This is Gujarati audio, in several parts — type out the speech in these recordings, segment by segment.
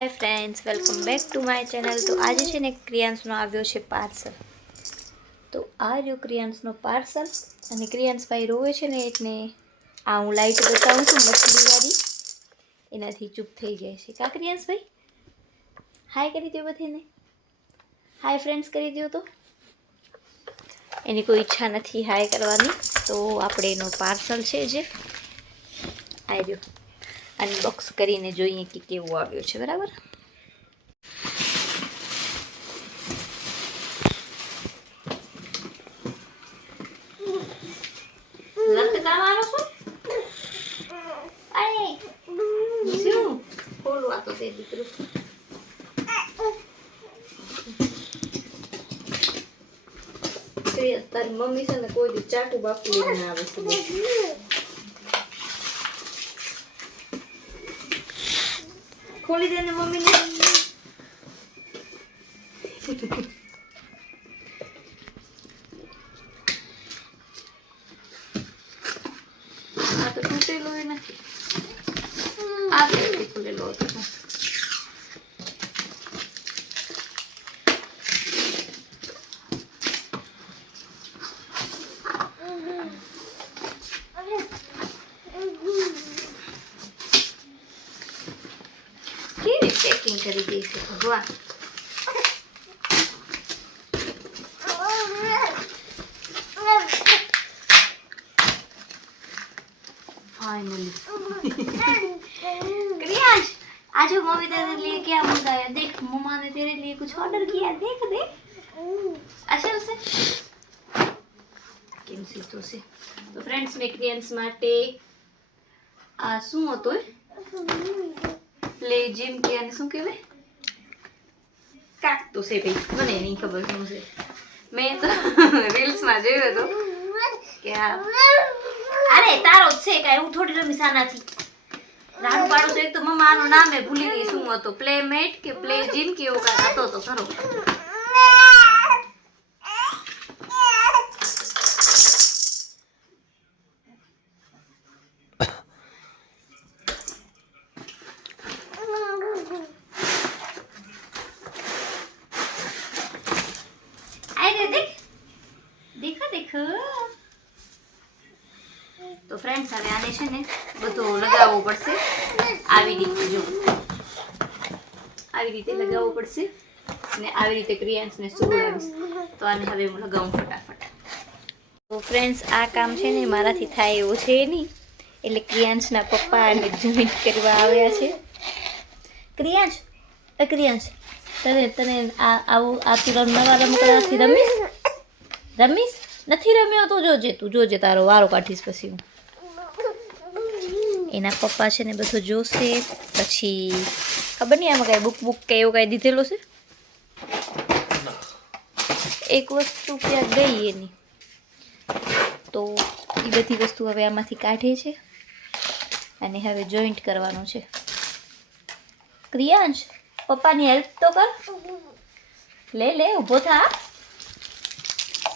Hi friends, welcome back to my channel. તો આજે છે ને ક્રિયાન્સનો આવ્યો છે પાર્સલ. તો આ રહ્યો ક્રિયાન્સનો પાર્સલ. અને ક્રિયાન્સભાઈ રોવે છે ને એટલે આ હું લાઈટ બતાવું છું મછલીવાળી, એનાથી ચૂપ થઈ જાય છે. કા ક્રિયાન્સભાઈ? હાય કરી દો બધાને. હાય ફ્રેન્ડ્સ કરી દો. તો એની કોઈ ઈચ્છા નથી હાય કરવાની. તો આપણે એનો પાર્સલ છે જે આવ્યો, અનબોક્સ કરીને જોઈએ કે કેવો આવ્યો છે. બરાબર. તારી મમ્મી છે ને કોઈ દી ચાકુ બાપુ લઈને આવે છે. ખોલી દે ને મમ્મીને. આ તો તૂટેલો નથી. આ તો ખુલેલો હતો. કેવી પેકિંગ કરી દઈ છે ભગવાન. फाइनली क्रियांश, आज मम्मी तेरे लिए क्या मंगाया? देख, मम्मा ने तेरे लिए कुछ ऑर्डर किया. देख देख, असल से કેમ સીધો છે. તો ફ્રેન્ડ્સ, મેં ક્રિયાન્સ માટે આ શું હતું? પ્લે જીમ કે આને શું કહેવાય? કાક તો છે ભાઈ, મને નહીં ખબર શું છે. મેં તો રીલ્સમાં જોયું હતું કે અરે તારો જ છે કાંઈ, હું થોડી રમીશ આનાથી. નાનું પાડું તો એક તો મમ્મા આનું નામે ભૂલી ગઈ શું હતું, પ્લેમેટ કે પ્લે જીમ કે એવું કાંઈ હતો તો ખરો. તો ફ્રેન્ડ્સ, હવે આને છે ને બધું લગાવવું પડશે. આવી રીતે જો આવી રીતે લગાવવું પડશે અને આવી રીતે ક્રિયાન્સને સુવડાવીશ. તો આને હવે હું લગાવું ફટાફટ. તો ફ્રેન્ડ્સ, આ કામ છે ને મારાથી થાય એવું છે નહીં, એટલે ક્રિયાન્સના પપ્પા આને જોઈન્ટ કરવા આવ્યા છે. ક્રિયાન્સ, ક્રિયાન્સ, તને આવું આ તું નવા રમકડાથી રમીશ નથી રમ્યો તો તું જોજે તારો વારો કાઢીશ પછી હું. એના પપ્પા છે ને બધું જોશે. પછી ખબર નહીં આમાં કાંઈ બુક કે એવું કાંઈ દીધેલું છે. એક વસ્તુ ક્યાં ગઈ એની, તો એ બધી વસ્તુ હવે આમાંથી કાઢે છે અને હવે જોઈન્ટ કરવાનું છે. ક્રિયાંશ, પપ્પાની હેલ્પ તો કર. લે ઊભો થા.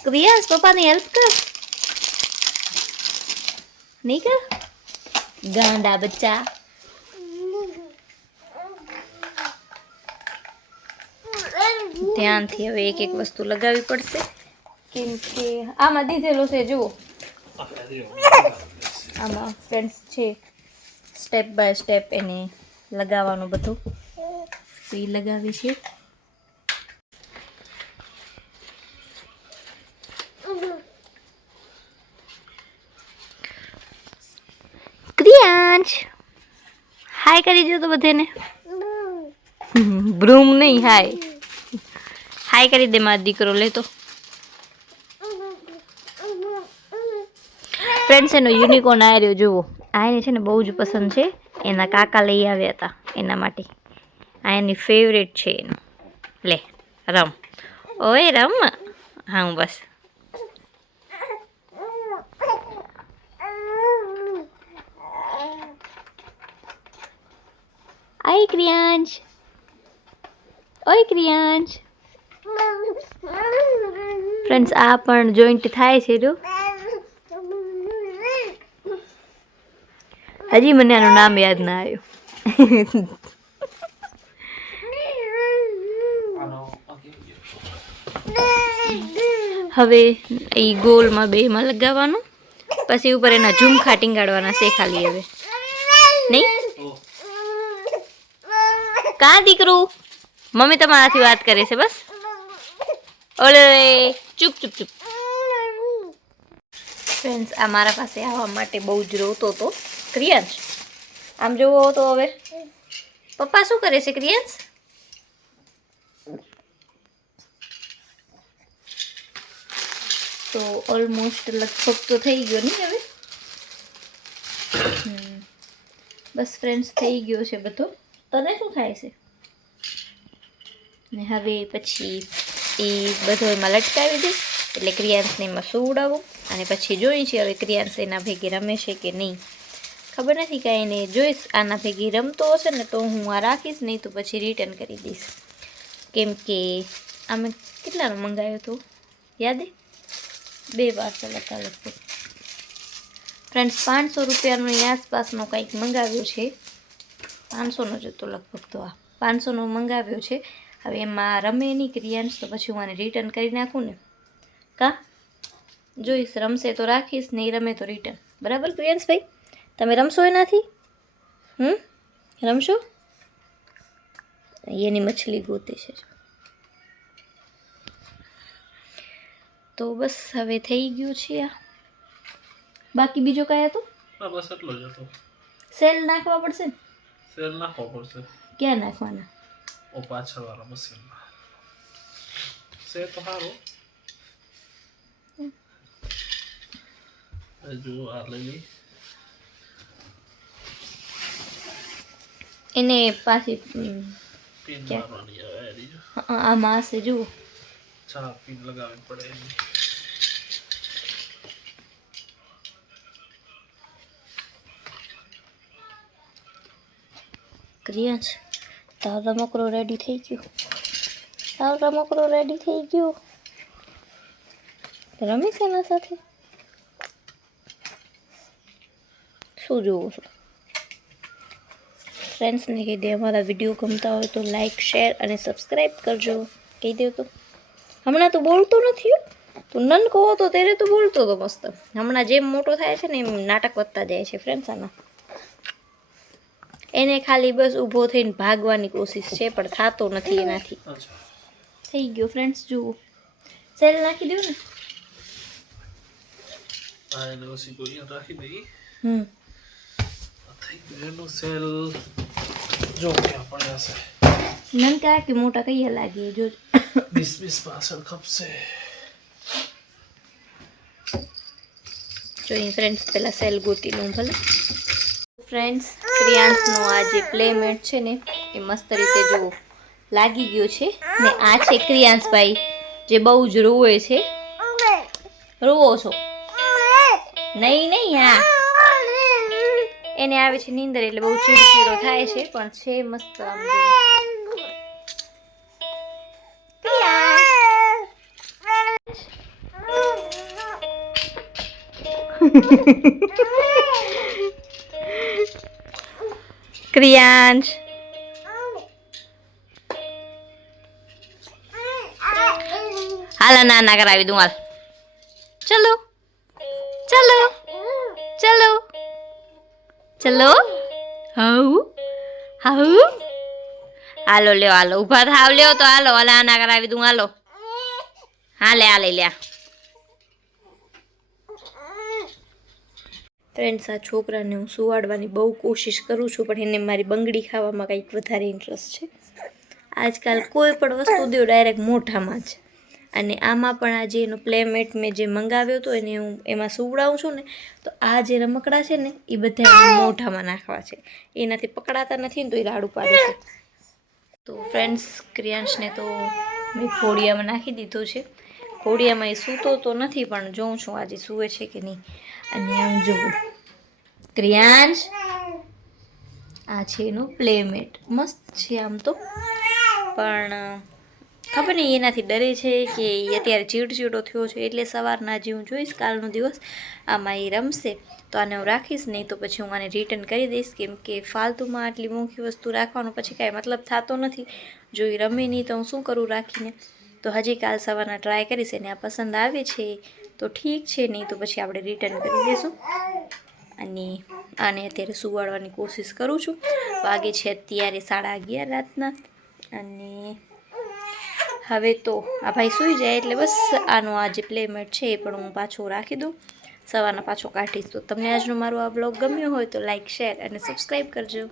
ક્રિયાંશ, પપ્પાની હેલ્પ કર. નહીં કર ગાંડા બચ્ચા. ધ્યાનથી હવે એક એક વસ્તુ લગાવવી પડશે, કેમ કે આમાં દીધેલો છે જુઓ. આમાં ફ્રેન્ડ્સ છે સ્ટેપ બાય સ્ટેપ એને લગાવવાનું બધું. તો એ લગાવી છે. ક્રિયાંશ, હાય કરી દો તો બધાને. બ્રૂમ નહીં, હાય કરી દે મારો દીકરો. લે તો ફ્રેન્ડ્સ, એનો યુનિકોર્ન આ રહ્યો જુઓ. આ એને છે ને બહુ જ પસંદ છે. એના કાકા લઈ આવ્યા હતા એના માટે. આ એની ફેવરેટ છે એનું. લે રમ, ઓય રમ. હા હું બસ. આય ક્રિયાંશ, ઓય ક્રિયાંશ. ફ્રેન્ડ્સ, આ પણ જોઈન્ટ થાય છે જો. હજી મને આનું નામ યાદ ના આવ્યું. હવે એ ગોળમાં બેમાં લગાવવાનું, પછી ઉપર એના ઝુમખા ટીંગાડવાના છે ખાલી. હવે નહીં કાં દીકરું, મમ્મી તમારાથી વાત કરે છે બસ. ઓલે ચૂપ ચૂપ ચૂપ. ફ્રેન્ડ્સ, આ મારા પાસે આવવા માટે બહુ જ રોતો હતો ક્રિયાંશ. આમ જોવો તો હવે પપ્પા શું કરે છે ક્રિયાંશ? તો ઓલમોસ્ટ લગભગ તો થઈ ગયો નહીં હવે. બસ ફ્રેન્ડ્સ, થઈ ગયો છે બધો. તને શું થાય છે? ને હવે પછી એ બધો એમાં લટકાવી દે એટલે ક્રિયાંશને એમાં સુવડાવું, અને પછી જોઈ છે હવે ક્રિયાંશ એના ભેગી રમે છે કે નહીં. ખબર નથી કાંઈ એને જોઈશ. આના ભેગી રમતો હશે ને તો હું આ રાખીશ, નહીં તો પછી રિટર્ન કરી દઈશ. કેમ કે અમે કેટલાનો મંગાવ્યો હતો યાદ? 2 પાર્સલ હતા લગભગ. ફ્રેન્ડ્સ, 500 રૂપિયાની આસપાસનો કંઈક મંગાવ્યો છે. 500નો જ હતો લગભગ. તો આ 500નો મંગાવ્યો છે. હવે એમાં રમે નહીં ક્રિયાંશ તો પછી હું આને રિટર્ન કરી નાખું ને. કાં જોઈશ, રમશે તો રાખીશ, નહીં રમે તો રિટર્ન. બરાબર ક્રિયાંશભાઈ? તમે રમશો એનાથી? રમશો? એની મછલી ગોતે છે. તો બસ હવે થઈ ગયું છે આ. બાકી બીજો કયા હતો? બસ એટલો જ હતો. સેલ નાખવા પડશે ને? સેલ નાખવો પડશે. ક્યાં નાખવાના? ઓ પાછળ વાળા મશીનમાં. સે તો સારો. જો આ લઈ લી. એને પાછી પિન મારવાની આવે દીજો. આમાં હશે જુઓ. ચા પિન લગાવવી પડે એની. ક્રિયાંશ, તારો રમકડો રેડી થઈ ગયો. તારો રમકડો રેડી થઈ ગયો. રમીશ એના સાથે? શું જોવો છો? ફ્રેન્ડ્સને કહી દે અમારા વિડીયો ગમતા હોય તો લાઈક, શેર અને સબસ્ક્રાઈબ કરજો. કહી દે તો. હમણાં તો બોલતો નથી. તું નનકો હતો ત્યારે તો બોલતો હતો મસ્ત. હમણાં જેમ મોટો થાય છે ને એમ નાટક વધતા જાય છે ફ્રેન્ડ્સ આના. એને ખાલી બસ ઊભો થઈને ભાગવાની કોશિશ છે, પણ થતો નથી એનાથી. થઈ ગયો ફ્રેન્ડ્સ, જુઓ. સેલ નાખી દો ને. આ એને ઓછી કોઈ રાખી દઈ. થઈ ગયું એનું સેલ. જો ક્યાં પડ્યા છે. નનકા કે મોટા કયા લાગે જો. 20 પાછળ ખપશે. જોઈએ ફ્રેન્ડ્સ, પેલા સેલ ગોતી લઉં ભલે. ફ્રેન્ડ્સ, ક્રિયાંશનો આ જે પ્લેમેટ છે ને એ મસ્ત રીતે જો લાગી ગયો છે. ને આ છે ક્રિયાંશભાઈ જે બહુ જ રોવે છે. રોવો છો? નહીં નહીં. હા, એને આવે છે નીંદર એટલે બહુ ચીડચીડો થાય છે, પણ છે મસ્ત. આમ ક્રિયાંશ, હાલ ના કરાવી દઉં. હાલ ચલો ચલો ચલો ચલો. How how. હાલો લ્યો, હાલો ઊભા થાવ. લ્યો તો હાલો. હાલ ના કરાવી દઉં. હાલો. હાલે હાલે લ્યા. ફ્રેન્ડ્સ, આ છોકરાને હું સુવાડવાની બહુ કોશિશ કરું છું, પણ એને મારી બંગડી ખાવામાં કંઈક વધારે ઇન્ટરેસ્ટ છે. આજકાલ કોઈ પણ વસ્તુ દો ડાયરેક્ટ મોઢામાં જ. અને આમાં પણ આ જે એનો પ્લેમેટ મેં જે મંગાવ્યો હતો એને હું એમાં સુવડાવું છું ને, તો આ જે રમકડા છે ને એ બધા એને મોઢામાં નાખવા છે. એનાથી પકડાતા નથી ને તો એ રાડું પાડે છે. તો ફ્રેન્ડ્સ, ક્રિયાંશને તો મેં ઘોડિયામાં નાખી દીધો છે. ઘોડિયામાં એ સૂતો તો નથી, પણ જોઉં છું આજે સૂવે છે કે નહીં. અને આમ જોવું ક્રિયાંશ, આ છે એનો પ્લેમેટ. મસ્ત છે આમ તો, પણ ખબર નહીં એનાથી ડરે છે કે અત્યારે ચીડચીડો થયો છે. એટલે સવારના જે હું જોઈશ કાલનો દિવસ આમાં એ રમશે તો આને હું રાખીશ, નહીં તો પછી હું આને રિટર્ન કરી દઈશ. કેમ કે ફાલતુમાં આટલી મોંઘી વસ્તુ રાખવાનો પછી કાંઈ મતલબ થતો નથી. જો એ રમે નહીં તો હું શું કરું રાખીને. તો હજી કાલ સવારના ટ્રાય કરીશ, એને આ પસંદ આવે છે તો ઠીક છે, નહીં તો પછી આપણે રિટર્ન કરી દઈશું. અને આને અત્યારે સુવાડવાની કોશિશ કરું છું. વાગે છે અત્યારે 11:30 રાતના. અને હવે તો આ ભાઈ સૂઈ જાય એટલે બસ આનો આ જે પ્લેમેટ છે એ પણ હું પાછો રાખી દઉં, સવારના પાછો કાઢીશ. તો તમને આજનો મારો આ બ્લોગ ગમ્યો હોય તો લાઇક, શેર અને સબસ્ક્રાઈબ કરજો.